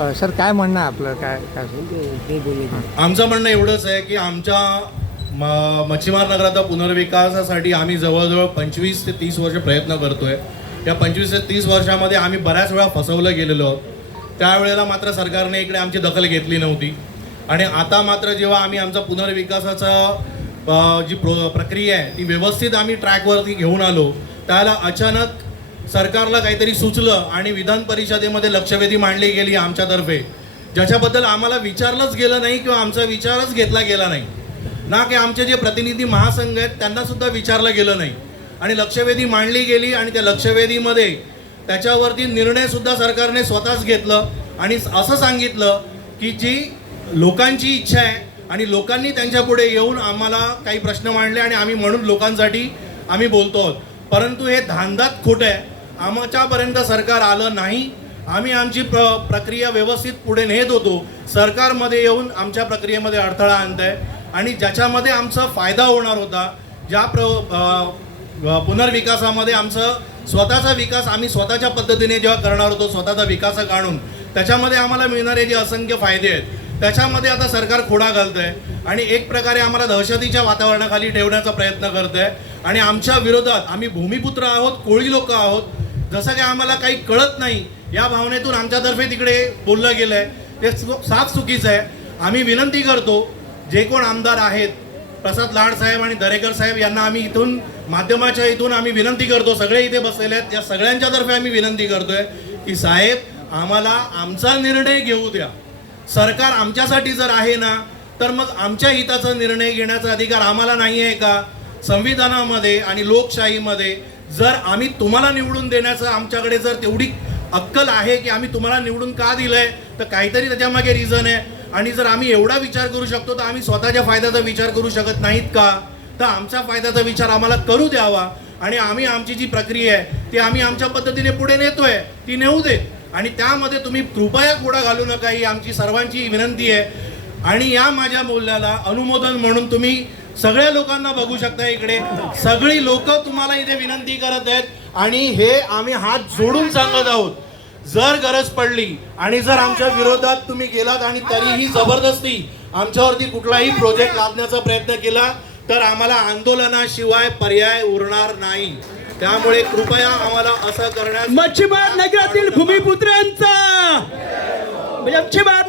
Sir काय म्हणणं आहे आपलं, काय काय आमचं म्हणणं एवढंच आहे की आमच्या मच्छीमार नगराचा पुनर्विकासासाठी आम्ही जवळजवळ 25 ते 30 वर्ष प्रयत्न करतोय. या 25 ते 30 वर्षामध्ये आम्ही बऱ्याच वेळा फसवलं गेलेलो आहोत. त्यावेळेला मात्र सरकारने इकडे आमची दखल घेतली नव्हती आणि आता मात्र जेव्हा आम्ही आमचा पुनर्विकासाचा जी प्रक्रिया आहे ती व्यवस्थित आम्ही ट्रॅकवरती घेऊन आलो, त्याला अचानक सरकारला काहीतरी सुचलं आणि विधान परिषदेमध्ये लक्षवेधी मांडली गेली आमच्यातर्फे, ज्याच्याबद्दल आम्हाला विचारलंच गेलं नाही किंवा आमचा विचारच घेतला गेला नाही ना, की आमचे जे प्रतिनिधी महासंघ आहेत त्यांना सुद्धा विचारलं गेलं नाही आणि लक्षवेधी मांडली गेली आणि त्या लक्षवेधीमध्ये त्याच्यावरती निर्णय सुद्धा सरकारने स्वतःच घेतलं आणि असं सांगितलं की जी लोकांची इच्छा आहे आणि लोकांनी त्यांच्या पुढे येऊन आम्हाला काही प्रश्न मांडले आणि आम्ही म्हणून लोकांसाठी आम्ही बोलतो आहोत. परंतु हे धांदात खोटं आहे. आमच्यापर्यंत सरकार आलं नाही. आम्ही आमची प्रक्रिया व्यवस्थित पुढे नेत होतो. सरकारमध्ये येऊन आमच्या प्रक्रियेमध्ये अडथळा आणत आहे आणि ज्याच्यामध्ये आमचा फायदा होणार होता, ज्या पुनर्विकासामध्ये आमचं स्वतःचा विकास आम्ही स्वतःच्या पद्धतीने जेव्हा करणार होतो, स्वतःचा विकास काढून त्याच्यामध्ये आम्हाला मिळणारे जे असंख्य फायदे आहेत त्याच्यामध्ये आता सरकार खोडा घालत आहे आणि एक प्रकारे आम्हाला दहशतीच्या वातावरणाखाली ठेवण्याचा प्रयत्न करत आहे आणि आमच्या विरोधात आम्ही भूमिपुत्र आहोत, कोळी लोक आहोत, जसं काय आम्हाला काही कळत नाही या भावनेतून आमच्यातर्फे तिकडे बोललं गेलं आहे. ते साफ चुकीचं आहे. आम्ही विनंती करतो, जे कोण आमदार आहेत प्रसाद लाड साहेब आणि दरेकर साहेब यांना आम्ही इथून माध्यमाच्या इथून आम्ही विनंती करतो, सगळे इथे बसलेले आहेत, या सगळ्यांच्यातर्फे आम्ही विनंती करतोय की साहेब आम्हाला आमचा निर्णय घेऊ द्या. सरकार आमच्यासाठी जर आहे ना तर मग आमच्या हिताचा निर्णय घेण्याचा अधिकार आम्हाला नाही आहे का? संविधानामध्ये आणि लोकशाहीमध्ये जर आम्ही तुम्हाला निवडून देण्याचं आमच्याकडे जर तेवढी अक्कल आहे की आम्ही तुम्हाला निवडून का दिलंय, तर काहीतरी त्याच्यामागे रिझन आहे. आणि जर आम्ही एवढा विचार करू शकतो तर आम्ही स्वतःच्या फायद्याचा विचार करू शकत नाहीत का? तर आमच्या फायद्याचा विचार आम्हाला करू द्यावा आणि आम्ही आमची जी प्रक्रिया आहे ती आम्ही आमच्या पद्धतीने पुढे नेतोय, ती नेऊ दे आणि त्यामध्ये तुम्ही कृपया खोडा घालू नका, ही आमची सर्वांची विनंती आहे. आणि या माझ्या बोलण्याला अनुमोदन म्हणून तुम्ही सगळ्या लोकांना बघू शकता, इकडे सगळी लोक तुम्हाला इथे विनंती करत आहेत आणि हे आम्ही हात जोडून सांगत आहोत, जर गरज पडली आणि जर आमच्या विरोधात तुम्ही गेलात आणि तरीही जबरदस्ती आमच्यावरती कुठलाही प्रोजेक्ट लादण्याचा प्रयत्न केला तर आम्हाला आंदोलनाशिवाय पर्याय उरणार नाही. त्यामुळे कृपया आम्हाला असं करण्यास मच्छीमार नगरातील भूमिपुत्रांचा